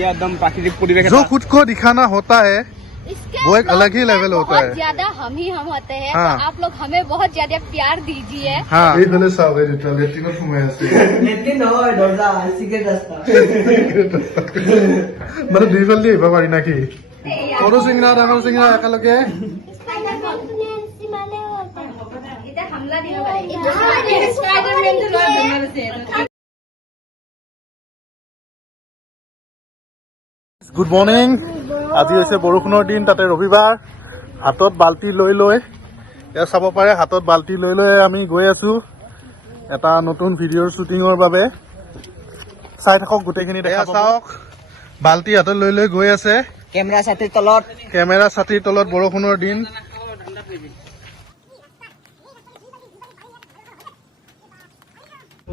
India एकदम प्राकृतिक परिवेश जो खुद को दिखाना होता है वो एक अलग ही लेवल होता है। ज्यादा हम ही हम होते हैं। हाँ। तो आप लोग हमें बहुत ज्यादा प्यार दीजिए। हाँ এইফালে চাওক এই দুটা লেট্ৰিনত সোমাই আছে মানে দুইফালে আহিব পাৰি নাকি সৰু চিঙৰা ডাঙৰ চিঙৰা একেলগে গুড মৰ্ণিং। আজি হৈছে বৰষুণৰ দিন, তাতে ৰবিবাৰ। হাতত বাল্টি লৈ লৈ এয়া চাব পাৰে, হাতত বাল্টি লৈ লৈ আমি গৈ আছো এটা নতুন ভিডিঅ'ৰ শ্বুটিঙৰ বাবে। চাই থাকক গোটেইখিনি দেখা চাওক, বাল্টি হাতত লৈ লৈ গৈ আছে কেমেৰা ছাতিৰ তলত বৰষুণৰ দিন।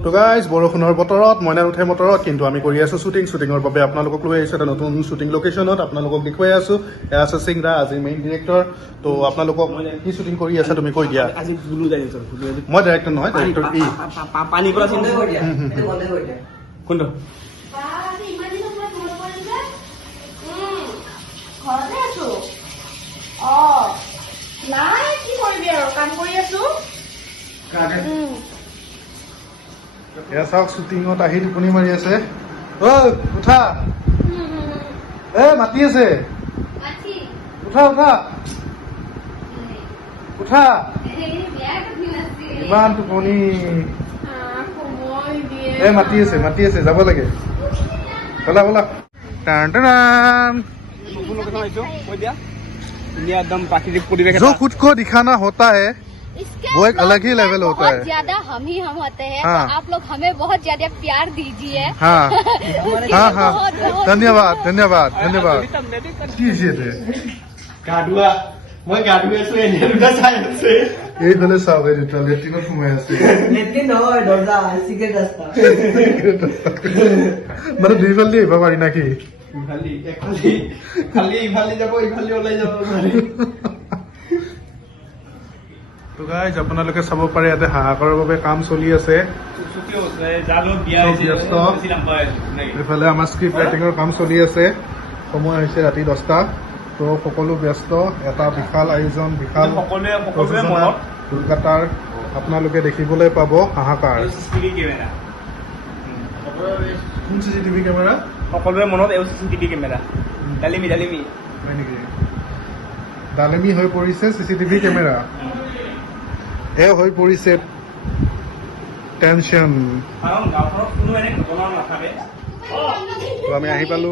তো গাইজ বৰষুণৰ বতৰত মইনা উঠে মটৰত কিন্তু আমি কৰি আছো শ্বুটিঙৰ বাবে আপোনালোকক লৈ আহিছো এটা নতুন শ্বুটিং লোকেশ্যনত। আপোনালোকক দেখুৱাই আছো এয়া আছে সিংৰা, আজি মেইন ডিৰেক্টৰ। তো আপোনালোকক কি শ্বুটিং কৰি আছে তুমি কৈ দিয়া। মই ডাইৰেক্টৰ নহয়, ডাইৰেক্টৰ কি পানী পৰা চিন্তা কৰি দিয়া কোনটো এয়া চাওক শ্বুটিঙত আহি টোপনি মাৰি আছে। ঐ উঠা, মাতি আছে, উঠা উঠা উঠা, ইমান টোপনি। মাতি আছে যাব লাগে, বলা বলা। इंडिया एकदम प्राकृतिक परिवेश जो खुद को दिखाना होता है वो एक अलग ही लेवल होता है। ज्यादा हम ही हम होते हैं। हाँ। तो आप लोग हमें बहुत ज्यादा प्यार दीजिए। हाँ हाँ हाँ बहुत- धन्यवाद धन्यवाद धन्यवाद। এইফালে চাওক এই দুটা লেট্ৰিনত সোমাই আছে মানে দুইফালে আহিব পাৰি নাকি তো গাইজ আপোনালোকে চাব পাৰে ইয়াতে হাহাকাৰৰ বাবে কাম চলি আছে। এইফালে আমাৰ স্ক্ৰিপ্ট ৰাইটিঙৰ কাম চলি আছে। সময় হৈছে ৰাতি 10টা। তো সকলো ব্যস্ত, এটা বিশাল আয়োজন, বিশাল প্ৰযোজনা কলকাতাৰ আপোনালোকে দেখিবলৈ পাব হাহাকাৰ। কোন চিচিটিভি কেমেৰা? সকলোৰে মনত এই চিচিটিভি কেমেৰা ডালিমি হয় নেকি? ডালিমি হৈ পৰিছে চিচিটিভি কেমেৰা, এ হৈ পৰিছে টেনশ্যন। কাৰণ গাঁওখনত কোনো এনে ঘটনা নাথাকে। তো আমি আহি পালো।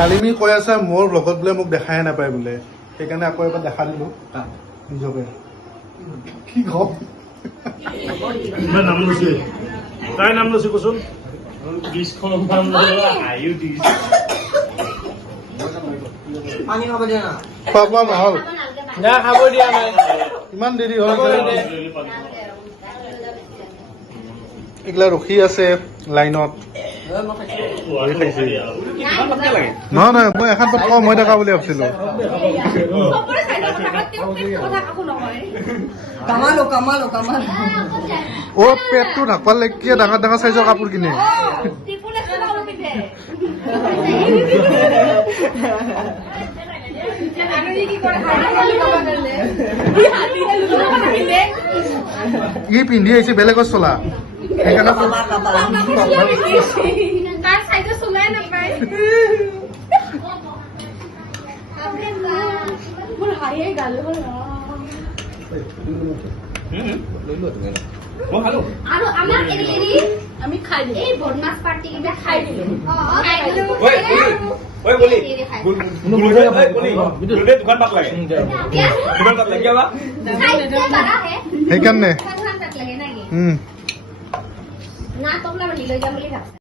ডালিমি কৈ আছে মোৰ ব্লগত বোলে মোক দেখাই নাপায় বোলে, সেইকাৰণে আকৌ এবাৰ দেখা দিলো নিজকে। কি কম নাম লৈছে, তাই নাম লৈছে কচোন। খোৱা বোৱা নহল, খাব দিয়া নাই, ইমান দেৰি হ'ল। এইগিলা ৰখি আছে লাইনত। নহয় নহয়, মই এখন পাত কম হৈ থকা বুলি ভাবিছিলো। অ পেটটো ঢাকবা লাগিয়ে ডাঙৰ ডাঙৰ চাইজৰ কাপোৰ কিনে। ই পিন্ধি আহিছে বেলেগত চলা, সেইকাৰণে আৰু আমাক এৰি আমি খাই দিলো এই বদমাছ পাৰ্টি কিবা খাই দিলো খাই দিলো ঐ বলি দুকান পাত লাগে খাই দিলে বাৰা হে সেইকাৰণে দুকান পাত লাগে নাকি উম না তোমলা লৈ যাম বুলি ভাবছা